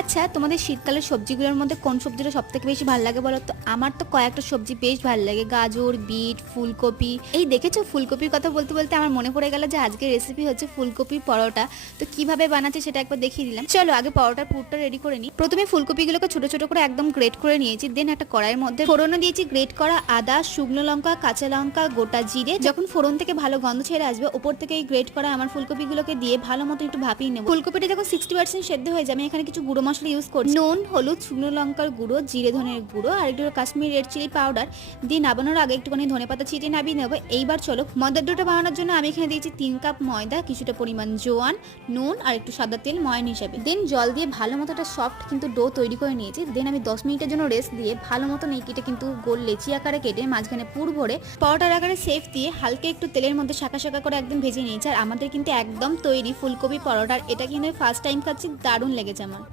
আচ্ছা, তোমাদের শীতকালের সবজিগুলোর মধ্যে কোন সবজিটা সবথেকে বেশি ভালো লাগে বলো তো? আমার তো কয়েকটা সবজি বেশ ভালো লাগে, গাজর, বিট, ফুলকপি। এই দেখেছো, ফুলকপির কথা বলতে বলতে আমার মনে পড়ে গেল যে আজকের রেসিপি হচ্ছে ফুলকপির পরোটা। তো কিভাবে বানাচ্ছে সেটা একবার দেখিয়ে দিলাম। চলো আগে পরোটার পুরটা রেডি করে নিই। প্রথমে ফুলকপিগুলোকে ছোট ছোট করে একদম গ্রেট করে নিয়েছি। দেন একটা কড়াইয়ের মধ্যে ফোড়নে দিয়েছি গ্রেট করা আদা, শুকনো লঙ্কা, কাঁচা লঙ্কা, গোটা জিরে। যখন ফোড়ন থেকে ভালো গন্ধ ছেড়ে আসবে, উপর থেকে এই গ্রেট করা আমার ফুলকপিগুলোকে দিয়ে ভালো মতো একটু ভাপিয়ে নেব। ফুলকপিটা যখন 60% সেদ্ধ হয়ে যাবে, আমি এখানে কিছু গুঁড়ো মশলা ইউজ করছি। নুন, হলুদ, শুকনো লঙ্কার গুঁড়ো, জিরে ধনের গুঁড়ো আর একটু কাশ্মীরি রেড চিলি পাউডার দিয়ে নাবানোর আগে একটুখানি ধনেপাতা ছিটিয়ে নাবিয়ে নেবো। এইবার চলো ময়দার ডোটা বানানোর জন্য আমি এখানে দিয়েছি 3 কাপ ময়দা, কিছুটা পরিমাণ জোয়ান, নুন আর একটু সাদা তেল ময়ান হিসাবে। দেন জল দিয়ে ভালো মতো একটা সফট কিন্তু ডো তৈরি করে নিয়েছি। দেন আমি 10 মিনিটের জন্য রেস্ট দিয়ে ভালো মতো নেকিটা কিন্তু গোল লেচি আকারে কেটে মাঝখানে পুর ভরে পরোটার আকারে শেপ দিয়ে হালকা একটু তেলের মধ্যে শাঁকা শাঁকা করে একদম ভেজে নিয়েছি। আর আমাদের কিন্তু একদম তৈরি ফুলকপি পরোটার। এটা কিন্তু ফার্স্ট টাইম খাচ্ছি, দারুণ লেগেছে আমার।